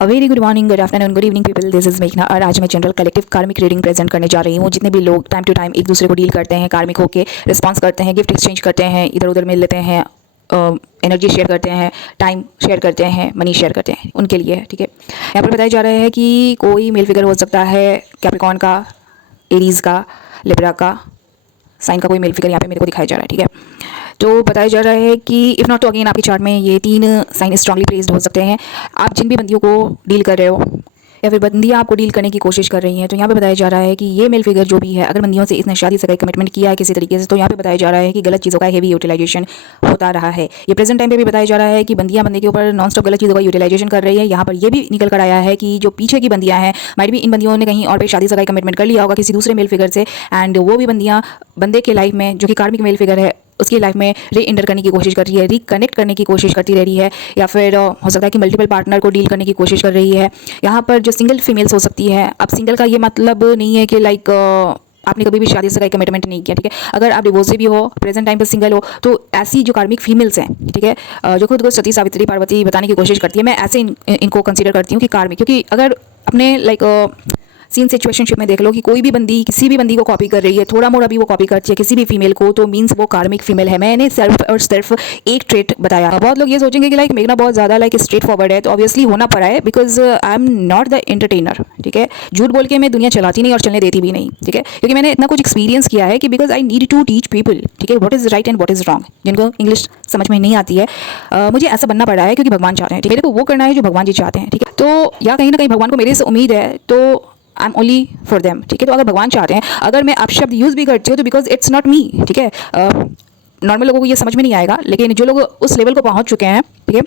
Very good morning, good afternoon, good evening people, this is मेघना। और आज मैं जनरल कलेक्टिव कार्मिक रीडिंग प्रेजेंट करने जा रही हूँ। जितने भी लोग टाइम टू टाइम एक दूसरे को डील करते हैं, कार्मिक होके रिस्पॉन्स करते हैं, गिफ्ट एक्सचेंज करते हैं, इधर उधर मिल लेते हैं, एनर्जी शेयर करते हैं, टाइम शेयर करते हैं, मनी शेयर करते हैं, उनके लिए ठीक है। यहाँ पर बताया जा रहा है कि कोई मेल फिगर हो सकता है कैप्रिकॉर्न का, एरीज का, लिब्रा का साइन का कोई मेल फिगर यहाँ पे मेरे को दिखाया जा रहा है ठीक है। तो बताया जा रहा है कि इफ़ नॉट तो अगेन आपकी चार्ट में ये 3 साइन स्ट्रांगली प्लेस्ड हो सकते हैं। आप जिन भी बंदियों को डील कर रहे हो या फिर बंदियाँ आपको डील करने की कोशिश कर रही हैं, तो यहाँ पे बताया जा रहा है कि ये मेल फिगर जो भी है, अगर बंदियों से इसने शादी से कमिटमेंट किया है किसी तरीके से, तो यहाँ पे बताया जा रहा है कि गलत चीज़ों का हेवी यूटिलाइजेशन होता रहा है। ये प्रेजेंट टाइम पे भी बताया जा रहा है कि बंदियाँ बंदे के ऊपर नॉन स्टॉप गलत चीज़ों का यूटिलाइजेशन कर रही है। यहाँ पर ये भी निकल कर आया है कि जो पीछे की बंदियाँ हैं, माइट भी इन बंदियों ने कहीं और पे शादी से कमिटमेंट कर लिया होगा किसी दूसरे मेल फिगर से, एंड वो भी बंदियाँ बंदे के लाइफ में जो कि कार्मिक मेल फिगर है उसकी लाइफ में री इंटर करने की कोशिश कर रही है, रिकनेक्ट करने की कोशिश करती रह रही है, या फिर हो सकता है कि मल्टीपल पार्टनर को डील करने की कोशिश कर रही है। यहाँ पर जो सिंगल फीमेल्स हो सकती है, अब सिंगल का ये मतलब नहीं है कि लाइक आपने कभी भी शादी से कमिटमेंट नहीं किया ठीक है। अगर आप डिवोर्सी भी हो, प्रेजेंट टाइम पर सिंगल हो, तो ऐसी जो कार्मिक फीमेल्स हैं ठीक है, जो खुद को सती सावित्री पार्वती बताने की कोशिश करती है, मैं ऐसे इनको कंसिडर करती हूँ कि कार्मिक। क्योंकि अगर अपने लाइक सीन सिचुएशनशिप में देख लो कि कोई भी बंदी किसी भी बंदी को कॉपी कर रही है, थोड़ा मोड़ा भी वो कॉपी करती है किसी भी फीमेल को, तो मीन्स वो कार्मिक फीमेल है। मैंने सिर्फ और सिर्फ एक ट्रेट बताया। बहुत लोग ये सोचेंगे कि लाइक मेघना बहुत ज़्यादा लाइक स्ट्रेट फॉरवर्ड है, तो ऑब्वियसली होना पड़ा है, because I am not the entertainer ठीक है। झूठ बोल के मैं दुनिया चलाती नहीं और चलने देती भी नहीं ठीक है, क्योंकि मैंने इतना कुछ एक्सपीरियंस किया है कि because I need to teach people ठीक है what is right and what is wrong. जिनको इंग्लिश समझ में नहीं आती है, मुझे ऐसा बनना पड़ा है क्योंकि भगवान चाहते हैं ठीक है। देखो वो करना है जो भगवान जी चाहते हैं ठीक है। तो या कहीं ना कहीं भगवान को मेरे से उम्मीद है, तो I am only for them ठीक है। तो अगर भगवान चाहते हैं, अगर मैं अपशब्द यूज़ भी करती हूँ, तो बिकॉज इट्स नॉट मी ठीक है। नॉर्मल लोगों को ये समझ में नहीं आएगा, लेकिन जो लोग उस लेवल को पहुँच चुके हैं ठीक है,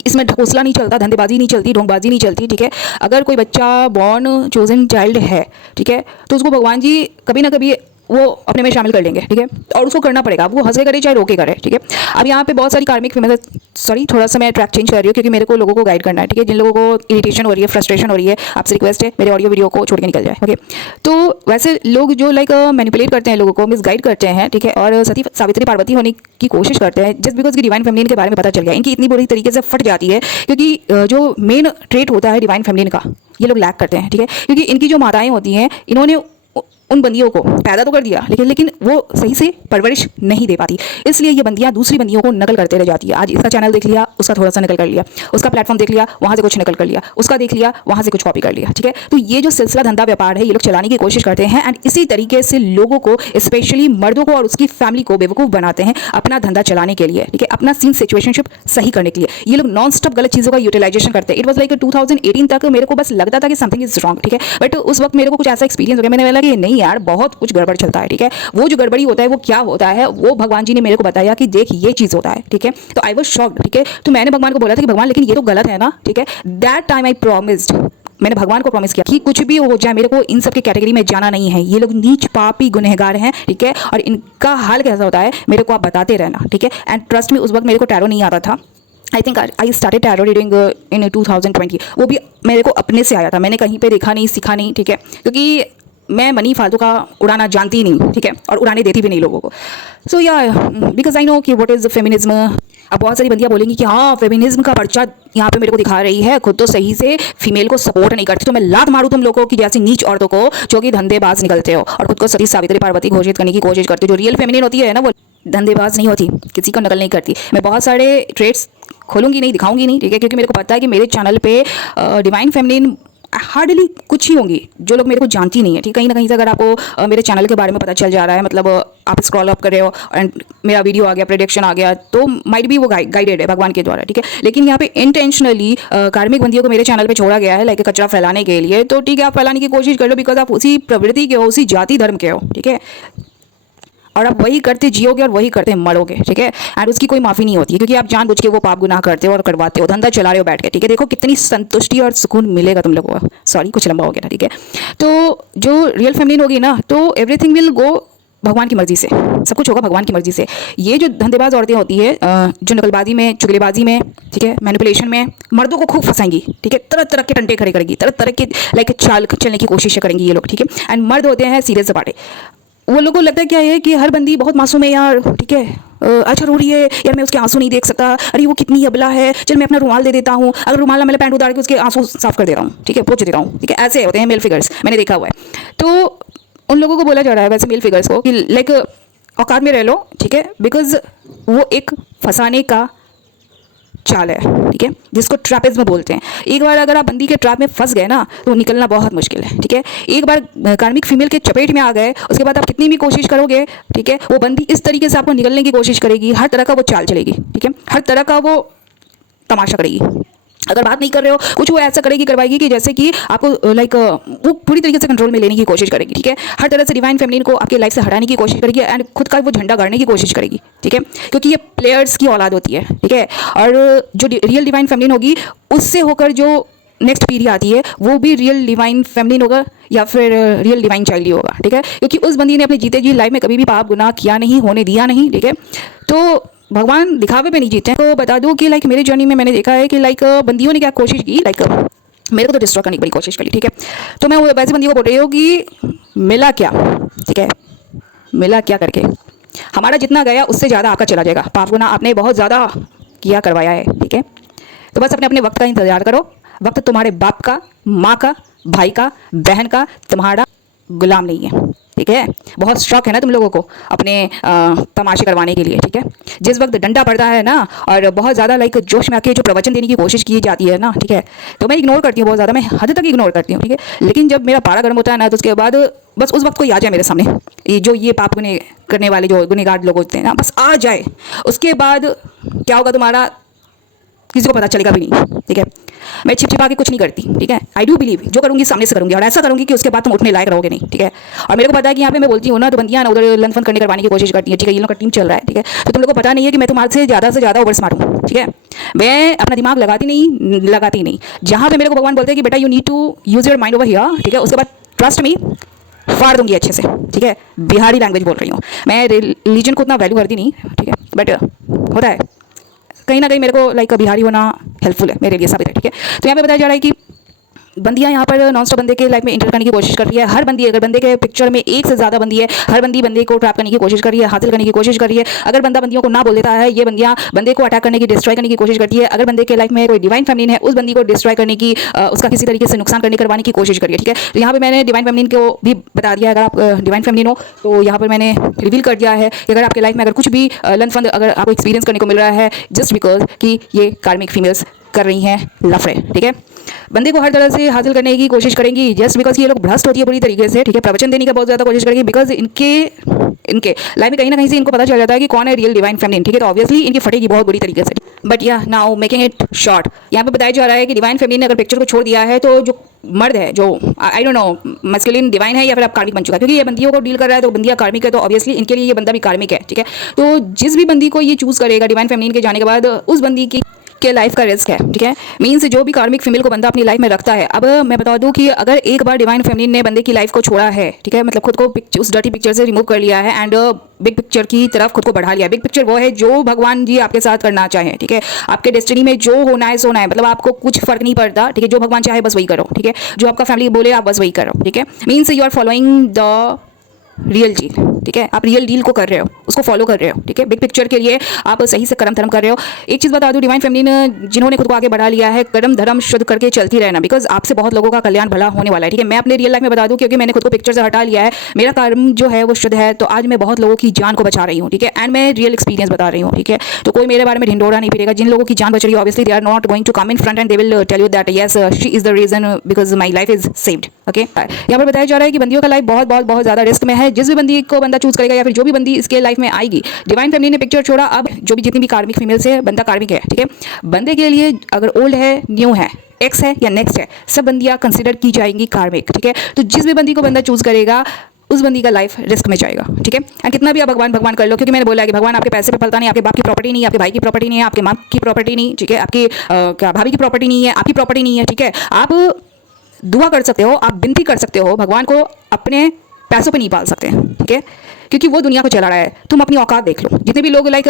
इसमें ढकोसला नहीं चलता, धंधेबाजी नहीं चलती, ढोंगबाजी नहीं चलती ठीक है। अगर कोई बच्चा बॉर्न चोजन चाइल्ड है ठीक है, तो उसको भगवान जी कभी ना कभी वो अपने में शामिल कर लेंगे ठीक है, और उसको करना पड़ेगा, वो हंसे करे चाहे रोके करे ठीक है। अब यहाँ पे बहुत सारी कार्मिक फीमेल, सॉरी थोड़ा सा मैं ट्रैक चेंज कर रही हूँ क्योंकि मेरे को लोगों को गाइड करना है ठीक है। जिन लोगों को इरिटेशन हो रही है, फ्रस्ट्रेशन हो रही है, आपसे रिक्वेस्ट है मेरे ऑडियो वीडियो को छोड़ के निकल जाए ओके। तो वैसे लोग जो लाइक मैनिपुलेट करते हैं, लोगों को मिसगाइड करते हैं ठीक है, और सती सावित्री पार्वती होने की कोशिश करते हैं, जस्ट बिकॉज की डिवाइन फेमिनिन के बारे में पता चल गया, इनकी इतनी बुरी तरीके से फट जाती है, क्योंकि जो मेन ट्रेट होता है डिवाइन फेमिनिन का, ये लोग लैक करते हैं ठीक है। क्योंकि इनकी जो माताएं होती हैं, इन्होंने उन बंदियों को पैदा तो कर दिया, लेकिन वो सही से परवरिश नहीं दे पाती, इसलिए ये बंदियां दूसरी बंदियों को नकल करते रह जाती है। आज इसका चैनल देख लिया, उसका थोड़ा सा नकल कर लिया, उसका प्लेटफॉर्म देख लिया, वहां से कुछ नकल कर लिया, उसका देख लिया, वहां से कुछ कॉपी कर लिया ठीक है। तो ये जो सिलसिला धंधा व्यापार है, ये लोग चलाने की कोशिश करते हैं, एंड इसी तरीके से लोगों को, स्पेशली मर्दों को और उसकी फैमिली को बेवकूफ़ बनाते हैं अपना धंधा चलाने के लिए ठीक है, अपना सीन सिचुएशनशिप सही करने के लिए। ये लोग नॉन स्टॉप गलत चीज़ों का यूटिलाइजेशन करते हैं। इट वॉज लाइक 2018 तक मेरे को बस लगता था कि समथिंग इज रॉन्ग ठीक है, बट उस वक्त मेरे को कुछ ऐसा एक्सपीरियंस हो गया, मैंने बोला कि नहीं यार बहुत कुछ गड़बड़ चलता है ठीक है। वो जो गड़बड़ी होता है वो क्या होता है, वो भगवान जी ने मेरे को बताया कि देख ये चीज होता है ठीक है। तो आई वाज शॉक्ड ठीक है। तो मैंने भगवान को बोला था कि भगवान लेकिन ये तो गलत है ना ठीक है। दैट टाइम आई प्रॉमिस्ड, मैंने भगवान को प्रॉमिस किया कि कुछ भी हो जाए मेरे को इन सब के कैटेगरी में जाना नहीं है, ये लोग नीच पापी गुनहगार हैं ठीक है, और इनका हाल कैसा होता है मेरे को आप बताते रहना ठीक है। एंड ट्रस्ट में उस वक्त मेरे को टैरो नहीं आता था। I think I started tarot reading in 2020, वो भी मेरे को अपने से आया था, मैंने कहीं पे देखा नहीं, सीखा नहीं ठीक है, क्योंकि मैं मनी फालतू का उड़ाना जानती ही नहीं ठीक है, और उड़ाने देती भी नहीं लोगों को। सो या बिकॉज आई नो कि व्हाट इज़ फेमिनिज्म। अब बहुत सारी बंदियाँ बोलेंगी कि हाँ फेमिनिज्म का पर्चा यहाँ पे मेरे को दिखा रही है, खुद तो सही से फीमेल को सपोर्ट नहीं करती, तो मैं लात मारूँ तुम लोगों की जैसी नीच औरतों को जो कि धंधेबाज निकलते हो और खुद को सती सावित्री पार्वती घोषित करने की कोशिश करते हो। जो रियल फेमिनिन होती है ना, वो धंधेबाज नहीं होती, किसी को नकल नहीं करती। मैं बहुत सारे ट्रेड्स खोलूंगी नहीं, दिखाऊंगी नहीं ठीक है, क्योंकि मेरे को पता है कि मेरे चैनल पे डिवाइन फेमिनिन हार्डली कुछ ही होंगी जो लोग मेरे को जानती नहीं है ठीक। कहीं ना कहीं से अगर आपको मेरे चैनल के बारे में पता चल जा रहा है, मतलब आप स्क्रॉल अप कर रहे हो एंड मेरा वीडियो आ गया, प्रेडिक्शन आ गया, तो माइट भी वो गाइडेड है भगवान के द्वारा ठीक है। लेकिन यहाँ पे इंटेंशनली कार्मिक बंदियों को मेरे चैनल पे छोड़ा गया है लाइक कचरा फैलाने के लिए, तो ठीक है आप फैलाने की कोशिश कर लो, बिकॉज आप उसी प्रवृत्ति के हो, उसी जाति धर्म के हो ठीक है, और आप वही करते जियोगे और वही करते मरोगे ठीक है। एंड उसकी कोई माफ़ी नहीं होती है, क्योंकि आप जानबूझ के वो पाप गुनाह करते हो और करवाते हो, धंधा चला रहे हो बैठ के ठीक है। देखो कितनी संतुष्टि और सुकून मिलेगा तुम लोगों को। सॉरी कुछ लंबा हो गया ना ठीक है। तो जो रियल फेमिनिन होगी ना, तो एवरीथिंग विल गो भगवान की मर्जी से, सब कुछ होगा भगवान की मर्जी से। ये जो धंधेबाज औरतें होती है, जो नकलबाजी में, चुगलेबाजी में ठीक है, मैनिपुलेशन में मर्दों को खूब फंसाएंगी ठीक है, तरह तरह के टंटे खड़े करेंगी, तरह तरह के लाइक चाल चलने की कोशिश करेंगी ये लोग ठीक है। एंड मर्द होते हैं सीरियस सपाटे, वो लोगों को लगता है क्या है कि हर बंदी बहुत मासूम है यार, ठीक है, अच्छा रो रही है यार, मैं उसके आंसू नहीं देख सकता, अरे वो कितनी अबला है, चल मैं अपना रुमाल दे देता हूँ, अगर रुमाल ना मिले पैंट उतार के उसके आंसू साफ कर दे रहा हूँ, ठीक है, पोंछ दे रहा हूँ, ठीक है, ऐसे होते हैं मेल फिगर्स, मैंने देखा हुआ है। तो उन लोगों को बोला जा रहा है वैसे मेल फिगर्स को कि लाइक औकात में रह लो, ठीक है, बिकॉज वो एक फंसाने का चाल है, ठीक है, जिसको ट्रैपेज में बोलते हैं। एक बार अगर आप बंदी के ट्रैप में फंस गए ना तो निकलना बहुत मुश्किल है, ठीक है। एक बार कार्मिक फीमेल के चपेट में आ गए, उसके बाद आप कितनी भी कोशिश करोगे, ठीक है, वो बंदी इस तरीके से आपको निकलने की कोशिश करेगी, हर तरह का वो चाल चलेगी, ठीक है, हर तरह का वो तमाशा करेगी। अगर बात नहीं कर रहे हो कुछ वो ऐसा करेगी करवाएगी कि जैसे कि आपको लाइक वो पूरी तरीके से कंट्रोल में लेने की कोशिश करेगी, ठीक है, हर तरह से डिवाइन फेमिनिन को आपके लाइफ से हटाने की कोशिश करेगी एंड खुद का वो झंडा गाड़ने की कोशिश करेगी, ठीक है, क्योंकि ये प्लेयर्स की औलाद होती है, ठीक है। और जो रियल डिवाइन फेमिनिन होगी उससे होकर जो नेक्स्ट पीढ़ी आती है वो भी रियल डिवाइन फेमिनिन होगा या फिर रियल डिवाइन चाइल्ड ही होगा, ठीक है, क्योंकि उस बंदी ने अपने जीते जी लाइफ में कभी भी पाप गुनाह किया नहीं, होने दिया नहीं, ठीक है। तो भगवान दिखावे पे नहीं जीते हैं। तो बता दूं कि लाइक मेरी जर्नी में मैंने देखा है कि लाइक बंदियों ने क्या कोशिश की, लाइक मेरे को तो डिस्ट्रॉय करने की बड़ी कोशिश करी, ठीक है। तो मैं वो वैसे बंदियों को बोल रही हूँ कि मिला क्या, ठीक है, मिला क्या करके हमारा जितना गया उससे ज़्यादा आपका चला जाएगा। पाप गुनाह आपने बहुत ज़्यादा किया करवाया है, ठीक है। तो बस अपने अपने वक्त का इंतजार करो। वक्त तुम्हारे बाप का, माँ का, भाई का, बहन का, तुम्हारा गुलाम नहीं है, ठीक है। बहुत शौक है ना तुम लोगों को अपने तमाशे करवाने के लिए, ठीक है। जिस वक्त डंडा पड़ता है ना और बहुत ज़्यादा लाइक जोश में आके जो प्रवचन देने की कोशिश की जाती है ना, ठीक है, तो मैं इग्नोर करती हूँ, बहुत ज़्यादा मैं हद तक इग्नोर करती हूँ, ठीक है। लेकिन जब मेरा पारा गर्म होता है ना तो उसके बाद बस उस वक्त कोई आ जाए मेरे सामने, ये पाप गुने करने वाले जो गुनहगार लोग होते हैं ना, बस आ जाए, उसके बाद क्या होगा तुम्हारा किसी को पता चलेगा भी नहीं, ठीक है। मैं छिप छिपा के कुछ नहीं करती, ठीक है। आई डू बिलीव जो करूँगी सामने से करूँगी और ऐसा करूँगी कि उसके बाद तुम उठने लायक रहोगे नहीं, ठीक है। और मेरे को पता है कि यहाँ पे मैं बोलती हूँ ना तो बंदियाँ ना उधर लंफन करने करवाने की कोशिश करती है, ठीक है, ये लोग का टीम चल रहा है, ठीक है। तो तुम लोग को पता नहीं है कि मैं तुम्हारे से ज़्यादा ओवर स्मार्ट हूँ, ठीक है। मैं अपना दिमाग लगाती नहीं। जहाँ पे मेरे को भगवान बोलते हैं कि बेटा you need to use your mind over here, ठीक है, उसके बाद ट्रस्ट मी फाड़ दूंगी अच्छे से, ठीक है। बिहारी लैंग्वेज बोल रही हूँ मैं, रिलीजन को उतना वैल्यू करती नहीं, ठीक है, बट होता है कहीं ना कहीं मेरे को लाइक बिहारी होना हेल्पफुल है मेरे लिए साबित है, ठीक है। तो यहाँ पे बताया जा रहा है कि बंदियां यहाँ पर नॉन स्टॉप बंदे के लाइफ में इंटर करने की कोशिश कर रही है। हर बंदी, अगर बंदे के पिक्चर में एक से ज़्यादा बंदी है, हर बंदी बंदे को ट्रैप करने की कोशिश कर रही है, हासिल करने की कोशिश कर रही है। अगर बंदा बंदियों को ना बोल देता है, ये बंदियां बंदे को अटैक करने की, डिस्ट्रॉय करने की कोशिश करती है। अगर बंदे के लाइफ में कोई डिवाइन फेमिनिन है, उस बंदी को डिस्ट्रॉय करने की, उसका किसी तरीके से नुकसान करवाने की कोशिश करिए, ठीक है। तो यहाँ पर मैंने डिवाइन फेमिनिन को भी बता दिया है। अगर आप डिवाइन फेमिनिन हो तो यहाँ पर मैंने रिवील कर दिया है कि अगर आपके लाइफ में अगर कुछ भी लंफंद अगर आपको एक्सपीरियंस करने को मिल रहा है जस्ट बिकॉज कि ये कार्मिक फीमेल्स कर रही हैं लफड़े, ठीक है। बंदे को हर तरह से हासिल करने की कोशिश करेंगी जस्ट बिकॉज ये लोग भ्रष्ट होती है पूरी तरीके से, ठीक है। प्रवचन देने का बहुत ज़्यादा कोशिश करेंगी बिकॉज इनके लाइफ में कहीं ना कहीं से इनको पता चल जाता है कि कौन है रियल डिवाइन फेमिनिन, ठीक है। तो ऑब्वियसली इनकी फटेगी बहुत बुरी तरीके से। बट या नाउ मेकिंग इट शॉर्ट, यहाँ पे बताया जा रहा है कि डिवाइन फेमिनिन ने अगर पिक्चर को छोड़ दिया है तो जो मर्द है, जो I don't know masculine divine है या फिर आप कार्मिक बन चुका है, क्योंकि ये बंदियों को डील कर रहा है तो बंदियाँ कार्मिक है, तो ऑब्वियसली इनके लिए ये बंदा भी कार्मिक है, ठीक है। तो जिस भी बंदी को ये चूज़ करेगा डिवाइन फेमिनिन के जाने के बाद, उस बंदी की के लाइफ का रिस्क है, ठीक है। मीन्स जो भी कार्मिक फीमेल को बंदा अपनी लाइफ में रखता है। अब मैं बता दूं कि अगर एक बार डिवाइन फेमिनिन ने बंदे की लाइफ को छोड़ा है, ठीक है, मतलब खुद को उस डर्टी पिक्चर से रिमूव कर लिया है एंड बिग पिक्चर की तरफ खुद को बढ़ा लिया है। बिग पिक्चर वो है जो भगवान जी आपके साथ करना चाहें, ठीक है। आपके डेस्टिनी में जो होना है सोना है, मतलब आपको कुछ फर्क नहीं पड़ता, ठीक है। जो भगवान चाहे बस वही करो, ठीक है। जो आपका फैमिली बोले आप बस वही करो, ठीक है। Means you are following the real deal, ठीक है। आप रियल डील को कर रहे हो, उसको फॉलो कर रहे हो, ठीक है। बिग पिक्चर के लिए आप सही से कर्म धर्म कर रहे हो। एक चीज़ बता दूं, डिवाइन फेमिनिन जिन्होंने खुद को आगे बढ़ा लिया है, कर्म धर्म शुद्ध करके चलती रहना, बिकॉज आपसे बहुत लोगों का कल्याण भला होने वाला है, ठीक है। मैं अपने रियल लाइफ में बता दूं, क्योंकि मैंने खुद को पिक्चर से हटा लिया है, मेरा कर्म जो है वो शुद्ध है, तो आज मैं बहुत लोगों की जान को बचा रही हूँ, ठीक है। एंड मैं रियल एक्सपीरियंस बता रही हूँ, ठीक है। तो कोई मेरे बारे में ढिंडोरा नहीं फिरेगा। जिन लोगों की जान बच रही है obviously they are not going to come in front and they will tell you that yes she is the reason because my life is saved, okay. यहाँ पर बताया जा रहा है कि बंदियों का लाइफ बहुत ज़्यादा रिस्क में है। जिस भी बंदी को बंदा चूज करेगा या फिर जो भी बंदी इसके लाइफ में आएगी, डिवाइन फेमिनिन ने पिक्चर छोड़ा, अब जो भी जितनी भी कार्मिक फीमेल से बंदा कार्मिक है, ठीक है। बंदे के लिए अगर ओल्ड है, न्यू है, एक्स है या नेक्स्ट है, सब बंदियां कंसिडर की जाएंगी कार्मिक, ठीक है। तो जिस भी बंदी को बंदा चूज करेगा उस बंदी का लाइफ रिस्क में जाएगा, ठीक है। एंड कितना भी आप भगवान कर लो, क्योंकि मैंने बोला कि भगवान आपके पैसे पे पलता नहीं, आपके बाप की प्रॉपर्टी नहीं है, आपके भाई की प्रॉपर्टी नहीं है, आपके माँ की प्रॉपर्टी नहीं, ठीक है, आपकी क्या भाभी की प्रॉपर्टी नहीं है, आपकी प्रॉपर्टी नहीं है, ठीक है। आप दुआ कर सकते हो, आप विनती कर सकते हो, भगवान को अपने पैसों पे नहीं पाल सकते, ठीक है, क्योंकि वो दुनिया को चला रहा है। तुम अपनी औकात देख लो। जितने भी लोग लाइक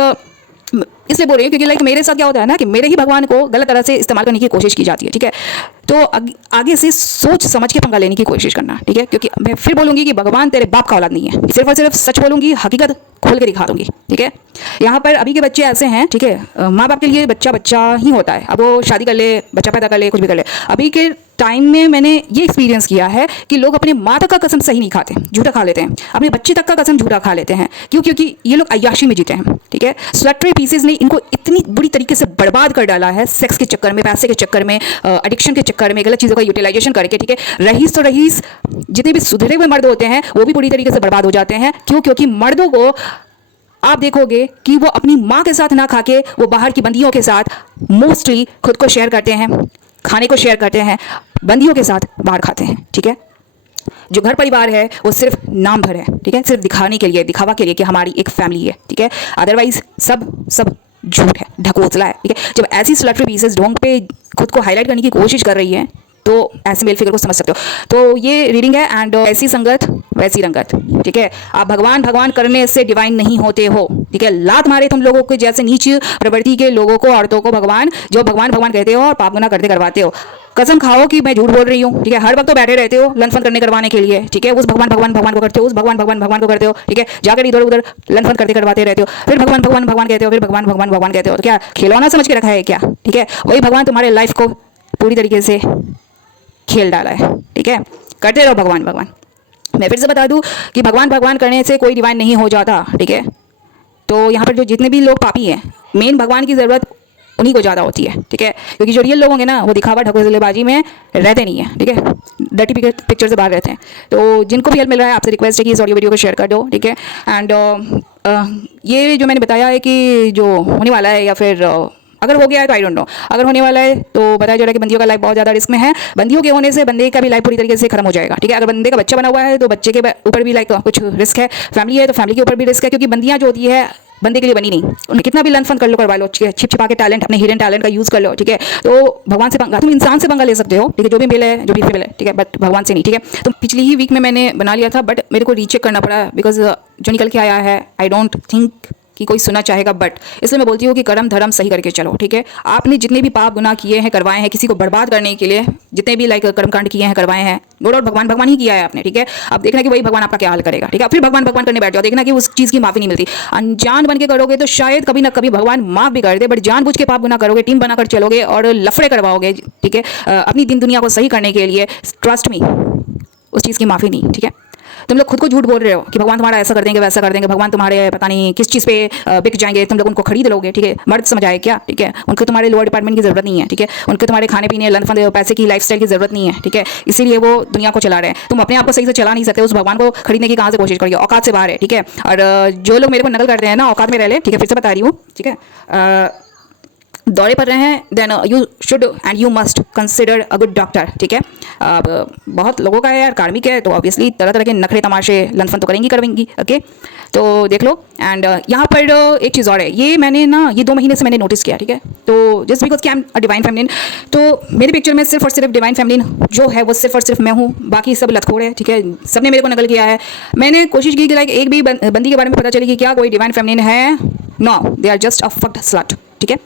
इसलिए बोल रही हूँ क्योंकि लाइक मेरे साथ क्या होता है ना कि मेरे ही भगवान को गलत तरह से इस्तेमाल करने की कोशिश की जाती है, ठीक है। तो आगे से सोच समझ के पंगा लेने की कोशिश करना, ठीक है, क्योंकि मैं फिर बोलूंगी कि भगवान तेरे बाप का औलाद नहीं है, सिर्फ और सिर्फ सच बोलूंगी, हकीकत खोल के दिखा दूंगी, ठीक है। यहाँ पर अभी के बच्चे ऐसे हैं, ठीक है, माँ बाप के लिए बच्चा बच्चा ही होता है, अब वो शादी कर ले, बच्चा पैदा कर ले, कुछ भी कर ले। अभी के टाइम में मैंने ये एक्सपीरियंस किया है कि लोग अपने माँ तक का कसम सही नहीं खाते, झूठा खा लेते हैं, अपने बच्चे तक का कसम झूठा खा लेते हैं। क्यों? क्योंकि ये लोग अय्याशी में जीते हैं, ठीक है। स्लटरी पीसेस ने इनको इतनी बुरी तरीके से बर्बाद कर डाला है, सेक्स के चक्कर में, पैसे के चक्कर में, एडिक्शन के चक्कर में, गलत चीज़ों का यूटिलाइजेशन करके, ठीक है। रईस तो रईस जितने भी सुधरे हुए मर्द होते हैं वो भी बुरी तरीके से बर्बाद हो जाते हैं। क्यों? क्योंकि मर्दों को आप देखोगे कि वो अपनी माँ के साथ ना खा के वो बाहर की बंदियों के साथ मोस्टली खुद को शेयर करते हैं, खाने को शेयर करते हैं, बंदियों के साथ बाहर खाते हैं, ठीक है। जो घर परिवार है वो सिर्फ नाम भर है, ठीक है, सिर्फ दिखाने के लिए, दिखावा के लिए कि हमारी एक फैमिली है, ठीक है। अदरवाइज सब झूठ है, ढकोसला है, ठीक है। जब ऐसी स्लटरी पीसेस ढोंग पे खुद को हाईलाइट करने की कोशिश कर रही है तो ऐसे मेल फिगर को समझ सकते हो। तो ये रीडिंग है एंड ऐसी संगत वैसी रंगत, ठीक है। आप भगवान भगवान करने से डिवाइन नहीं होते हो, ठीक है। लात मारे तुम लोगों के जैसे नीच प्रवृत्ति के लोगों को, औरतों को भगवान, जो भगवान भगवान कहते हो और पाप गुना करते करवाते हो। कसम खाओ कि मैं झूठ बोल रही हूँ, ठीक है। हर वक्त तो बैठे रहते हो लनफन करने करवाने के लिए, ठीक है। उस भगवान भगवान भगवान को करते हो, उस भगवान भगवान भगवान को करते हो, ठीक है। जाकर इधर उधर लनफन करते करवाते रहते हो, फिर भगवान भगवान भगवान कहते हो, फिर भगवान भगवान भगवान कहते हो। तो क्या खिलौना समझ के रखा है क्या? ठीक है, वही भगवान तुम्हारे लाइफ को पूरी तरीके से खेल डाला है, ठीक है। करते रहो भगवान भगवान। मैं फिर से बता दूं कि भगवान भगवान करने से कोई डिवाइन नहीं हो जाता, ठीक है। तो यहाँ पर जो जितने भी लोग पापी हैं, मेन भगवान की ज़रूरत उन्हीं को ज़्यादा होती है, ठीक है। क्योंकि जो रियल लोग होंगे ना वो दिखावा ढकोसलेबाजी में रहते नहीं है, ठीक है, डर्टी पिक्चर से बाहर रहते हैं। तो जिनको भी हेल्प मिल रहा है आपसे रिक्वेस्ट है कि इस ऑडियो वीडियो को शेयर कर दो, ठीक है। एंड ये जो मैंने बताया है कि जो होने वाला है या फिर अगर हो गया है तो आई डोंट नो, अगर होने वाला है तो बताया जा रहा है कि बंदियों का लाइफ बहुत ज़्यादा रिस्क में है। बंदियों के होने से बंदे का भी लाइफ पूरी तरीके से खत्म हो जाएगा, ठीक है। अगर बंदे का बच्चा बना हुआ है तो बच्चे के ऊपर भी लाइक कुछ रिस्क है, फैमिली है तो फैमिली के ऊपर भी रिस्क है, क्योंकि बंदियाँ जो होती है बंदे के लिए बनी नहीं, उन्हें कितना भी लनफन कर लो, करवा लो, छिप छिपा के टैलेंट, अपने हिडन टैलेंट का यूज़ कर लो, ठीक है। तो भगवान से पंगा, तुम इंसान से पंगा ले सकते हो, ठीक है, जो भी मेल है जो भी फीमेल है, ठीक है, बट भगवान से नहीं, ठीक है। तो पिछली ही वीक में मैंने बना लिया था, बट मेरे को रीचेक करना पड़ा बिकॉज जो निकल के आया है आई डोंट थिंक कि कोई सुनना चाहेगा, बट इसलिए मैं बोलती हूँ कि कर्म धर्म सही करके चलो, ठीक है। आपने जितने भी पाप गुनाह किए हैं, करवाए हैं, किसी को बर्बाद करने के लिए जितने भी लाइक कर्मकांड किए हैं, करवाए हैं, नो डाउट भगवान भगवान ही किया है आपने, ठीक है। अब देखना कि वही भगवान आपका क्या हाल करेगा, ठीक है। फिर भगवान भगवान करने बैठ जाओ, देखना कि उस चीज़ की माफ़ी नहीं मिलती। अनजान बन के करोगे तो शायद कभी ना कभी भगवान माफ़ भी कर दे, बट जानबूझ के पाप गुनाह करोगे, टीम बनाकर चलोगे और लफड़े करवाओगे, ठीक है, अपनी दिन दुनिया को सही करने के लिए, ट्रस्ट मी उस चीज़ की माफ़ी नहीं, ठीक है। तुम लोग खुद को झूठ बोल रहे हो कि भगवान तुम्हारा ऐसा कर देंगे, वैसा कर देंगे, भगवान तुम्हारे पता नहीं किस चीज़ पे बिक जाएंगे, तुम लोग उनको खरीद लोगे, ठीक है। मर्द समझ आए क्या, ठीक है। उनको तुम्हारे लोअर डिपार्टमेंट की ज़रूरत नहीं है, ठीक है। उनको तुम्हारे खाने पीने लनफन पैसे की लाइफस्टाइल की ज़रूरत नहीं है, ठीक है। इसीलिए वो दुनिया को चला रहे हैं, तुम अपने आप को सही से चला नहीं सकते, उस भगवान को खरीदने की कहाँ से कोशिश करिए, औकात से बाहर है, ठीक है। और जो लोग मेरे को नकल करते हैं ना, औकात में रह ले, ठीक है, फिर से बता रही हूँ, ठीक है। दौरे पर रहे हैं then you should and you must consider a good doctor, ठीक है। अब बहुत लोगों का है यार, कार्मिक है, तो ऑब्वियसली तरह तरह के नखरे तमाशे लनफन तो करेंगी, ओके। तो देख लो। एंड यहाँ पर एक चीज़ और है, ये मैंने ना ये 2 महीने से मैंने नोटिस किया, ठीक है। तो जस्ट बिकॉज कि I am a divine feminine, तो मेरी पिक्चर में सिर्फ और सिर्फ डिवाइन फेमिनिन जो है वो सिर्फ और सिर्फ मैं हूँ, बाकी सब लतखोर है, ठीक है। सबने मेरे को नकल किया है। मैंने कोशिश की कि लाइक एक भी बंदी के बारे में पता चली कि क्या कोई डिवाइन फेमिनिन है, no, they are just a fucked slut, ठीक है।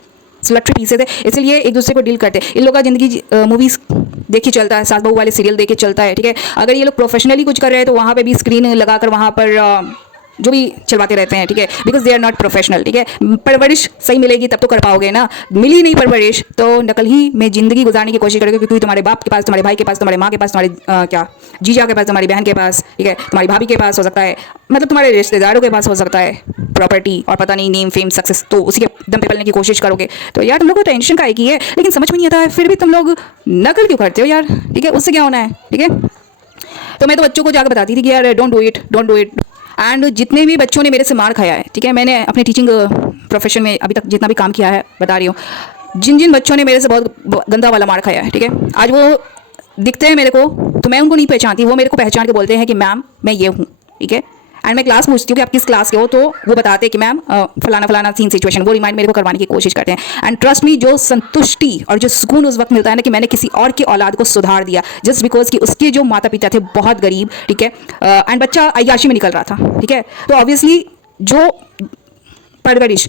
स्लटरी पीसेस है, इसलिए एक दूसरे को डील करते हैं। इन लोगों का जिंदगी मूवीज देख के चलता है, सास बहू वाले सीरियल देख के चलता है, ठीक है। अगर ये लोग प्रोफेशनली कुछ कर रहे हैं तो वहाँ पे भी स्क्रीन लगाकर वहाँ पर जो भी चलवाते रहते हैं, ठीक है, because they are not professional, ठीक है। परवरिश सही मिलेगी तब तो कर पाओगे ना, मिली नहीं परवरिश तो नकल ही में ज़िंदगी गुजारने की कोशिश करोगे, क्योंकि तुम्हारे बाप के पास, तुम्हारे भाई के पास, तुम्हारे माँ के पास, तुम्हारे क्या जीजा के पास, तुम्हारी बहन के पास, ठीक है, तुम्हारी भाभी के पास हो सकता है, मतलब तुम्हारे रिश्तेदारों के पास हो सकता है प्रॉपर्टी और पता नहीं नेम फेम सक्सेस, तो उसी के दम पे पलने की कोशिश करोगे। तो यार तुम लोग को टेंशन का की है, लेकिन समझ में नहीं आता है, फिर भी तुम लोग नकल क्यों करते हो यार, ठीक है। उससे क्या होना है, ठीक है। तो मैं तो बच्चों को जाकर बताती थी कि यार don't do it, don't do it. And जितने भी बच्चों ने मेरे से मार खाया है, ठीक है, मैंने अपने टीचिंग प्रोफेशन में अभी तक जितना भी काम किया है बता रही हूँ, जिन जिन बच्चों ने मेरे से बहुत गंदा वाला मार खाया है, ठीक है, आज वो दिखते हैं मेरे को तो मैं उनको नहीं पहचानती, वो मेरे को पहचान के बोलते हैं कि मैम मैं ये हूँ, ठीक है। एंड मैं क्लास पूछती हूँ कि आप किस क्लास के हो, तो वो बताते हैं कि मैम फलाना फलाना सीन सिचुएशन, वो रिमाइंड मेरे को करवाने की कोशिश करते हैं। एंड ट्रस्ट मी, जो संतुष्टि और जो सुकून उस वक्त मिलता है ना कि मैंने किसी और की औलाद को सुधार दिया, जस्ट बिकॉज कि उसके जो माता पिता थे बहुत गरीब, ठीक है, एंड बच्चा अय्याशी में निकल रहा था, ठीक है। तो ऑब्वियसली जो परवरिश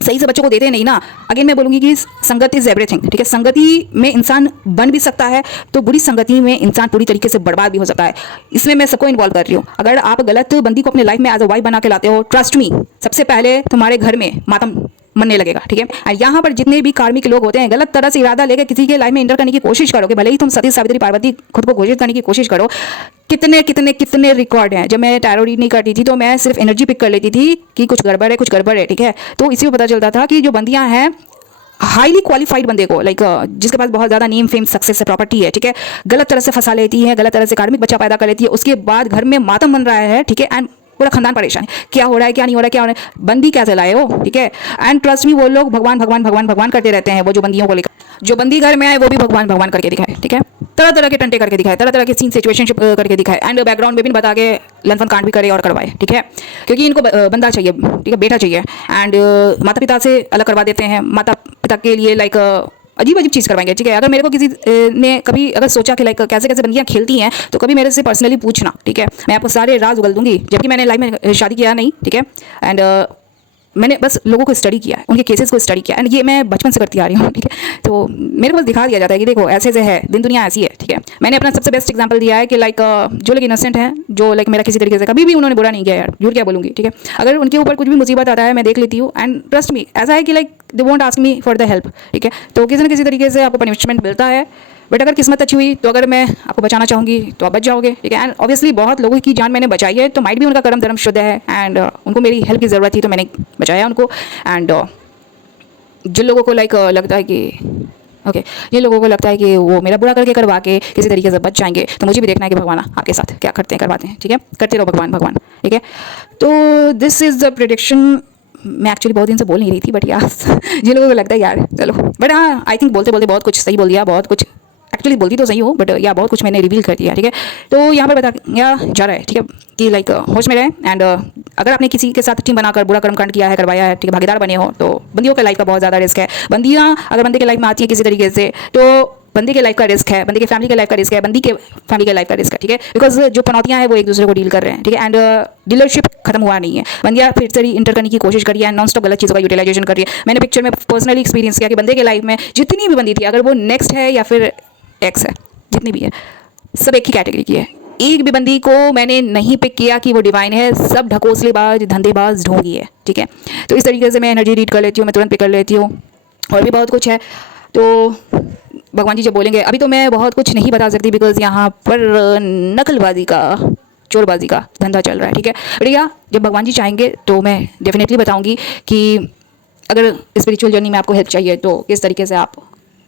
सही से बच्चों को देते नहीं ना, अगेन मैं बोलूँगी कि संगत इज़ एवरीथिंग, ठीक है। संगति में इंसान बन भी सकता है, तो बुरी संगति में इंसान पूरी तरीके से बर्बाद भी हो सकता है। इसमें मैं सबको इन्वॉल्व कर रही हूँ। अगर आप गलत बंदी को अपने लाइफ में एज अ वाइफ बना के लाते हो, ट्रस्ट मी, सबसे पहले तुम्हारे घर में मातम मनने लगेगा, ठीक है। और यहाँ पर जितने भी कार्मिक लोग होते हैं, गलत तरह से इरादा लेकर किसी के लाइफ में इंटर करने की कोशिश करोगे, भले ही तुम सती सावित्री पार्वती खुद को घोषित करने की कोशिश करो, कितने कितने कितने रिकॉर्ड हैं। जब मैं टैरो रीड नहीं करती थी तो मैं सिर्फ एनर्जी पिक कर लेती थी कि कुछ गड़बड़ है, कुछ गड़बड़ है, ठीक है। तो इसी में पता चलता था कि जो बंदियां हैं, हाईली क्वालिफाइड बंदे को, लाइक जिसके पास बहुत ज़्यादा नेम फेम सक्सेस प्रॉपर्टी है, ठीक है, गलत तरह से फंसा लेती है, गलत तरह से कार्मिक बच्चा पैदा कर लेती है, उसके बाद घर में मातम बन रहा है, ठीक है, एंड पूरा खानदान परेशान है, क्या हो रहा है, क्या नहीं हो रहा है, क्या हो रहा है, बंदी कैसे लाए हो, ठीक है। एंड ट्रस्ट मी, वो लोग भगवान भगवान भगवान भगवान करते रहते हैं। वो जो बंदियों को लेकर, जो बंदी घर में आए वो भी भगवान भगवान करके दिखाए, ठीक है, तरह तरह के टंटे करके दिखाए, तरह तरह के सीन सिचुएशनशिप करके दिखाए, एंड बैकग्राउंड में भी बता के लंफन कांड भी करे और करवाए, ठीक है, क्योंकि इनको बंदा चाहिए, ठीक है, बेटा चाहिए। एंड माता पिता से अलग करवा देते हैं, माता पिता के लिए लाइक अजीब अजीब चीज़ करवाएंगे, ठीक है। अगर मेरे को किसी ने कभी अगर सोचा कि लाइक कैसे कैसे बंदियाँ खेलती हैं, तो कभी मेरे से पर्सनली पूछना, ठीक है, मैं आपको सारे राज उगल दूंगी। जबकि मैंने लाइफ में शादी किया नहीं, ठीक है, एंड मैंने बस लोगों को स्टडी किया है, उनके केसेस को स्टडी किया, एंड ये मैं बचपन से करती आ रही हूँ, ठीक है। तो मेरे को बस दिखा दिया जाता है कि देखो ऐसे ऐसे है, दिन दुनिया ऐसी है, ठीक है। मैंने अपना सबसे बेस्ट एग्जांपल दिया है कि लाइक जो लोग इनोसेंट हैं, जो लाइक मेरा किसी तरीके से कभी भी उन्होंने बुरा नहीं किया यार, झूठ क्या बोलूँगी, ठीक है। अगर उनके ऊपर कुछ भी मुसीबत आता है, मैं देख लेती हूँ, एंड ट्रस्ट मी, ऐसा है कि like they won't ask me for the help, ठीक है। तो किसी न किसी तरीके से आपको पनिशमेंट मिलता है, बट अगर किस्मत अच्छी हुई तो अगर मैं आपको बचाना चाहूँगी तो आप बच जाओगे, ठीक है। एंड ऑब्वियसली बहुत लोगों की जान मैंने बचाई है, तो माइट भी उनका कर्म धर्म शुद्ध है, एंड उनको मेरी हेल्प की ज़रूरत थी तो मैंने बचाया उनको। एंड जिन लोगों को लाइक लगता है कि ओके, जिन लोगों को लगता है कि वो मेरा बुरा करके करवा के किसी तरीके से बच जाएंगे, तो मुझे भी देखना है कि भगवान आपके साथ क्या करते हैं, करवाते हैं, ठीक है, करते रहो भगवान भगवान, ठीक है। तो दिस इज़ द प्रेडिक्शन। मैं एक्चुअली बहुत दिन से बोल नहीं रही थी, बट यार जिन लोगों को लगता है यार चलो, बट हाँ आई थिंक बोलते बोलते बहुत कुछ सही बोल दिया, बहुत कुछ एक्चुअली बोलती तो सही हूँ, बट या बहुत कुछ मैंने रिवील कर दिया, ठीक है। तो यहाँ पर बताया जा रहा है, ठीक है, कि लाइक होश में रहे, एंड अगर आपने किसी के साथ टीम बनाकर बुरा कर्मकांड किया है, करवाया है, ठीक है, भागीदार बने हो, तो बंदियों के लाइफ का बहुत ज़्यादा रिस्क है। बंदियाँ अगर बंदे के लाइफ में आती है किसी तरीके से, तो बंदी के लाइफ का रिस्क है, बंदी के फैमिली के लाइफ का रिस्क है, बंदी के फैमिली के लाइफ का रिस्क है, ठीक है। बिकॉज जो पनौतियाँ हैं वो एक दूसरे को डील कर रहे हैं, ठीक है, एंड डीलरशिप खत्म हुआ नहीं है। बंदियाँ फिर से इंटर करने की कोशिश करी है, नॉन स्टॉप गलत चीज़ों का यूटिलाइजेशन कर रही है। मैंने पिक्चर में पर्सनली एक्सपीरियंस किया कि बंदे के लाइफ में जितनी भी बंदी थी, अगर वो नेक्स्ट है या फिर एक्स है, जितनी भी है, सब एक ही कैटेगरी की है। एक भी बंदी को मैंने नहीं पिक किया कि वो डिवाइन है, सब ढकोसलेबाज धंधेबाज ढोंगी है, ठीक है। तो इस तरीके से मैं एनर्जी रीड कर लेती हूँ, मैं तुरंत पिक कर लेती हूँ, और भी बहुत कुछ है। तो भगवान जी जब बोलेंगे, अभी तो मैं बहुत कुछ नहीं बता सकती, बिकॉज यहाँ पर नकलबाजी का, चोरबाजी का धंधा चल रहा है, ठीक है। बढ़िया, जब भगवान जी चाहेंगे तो मैं डेफिनेटली बताऊँगी कि अगर स्पिरिचुअल जर्नी में आपको हेल्प चाहिए तो किस तरीके से आप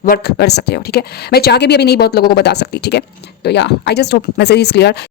वर्क कर सकते हो, ठीक है। मैं चाह के भी अभी नहीं बहुत लोगों को बता सकती, ठीक है। तो या I just hope message is clear.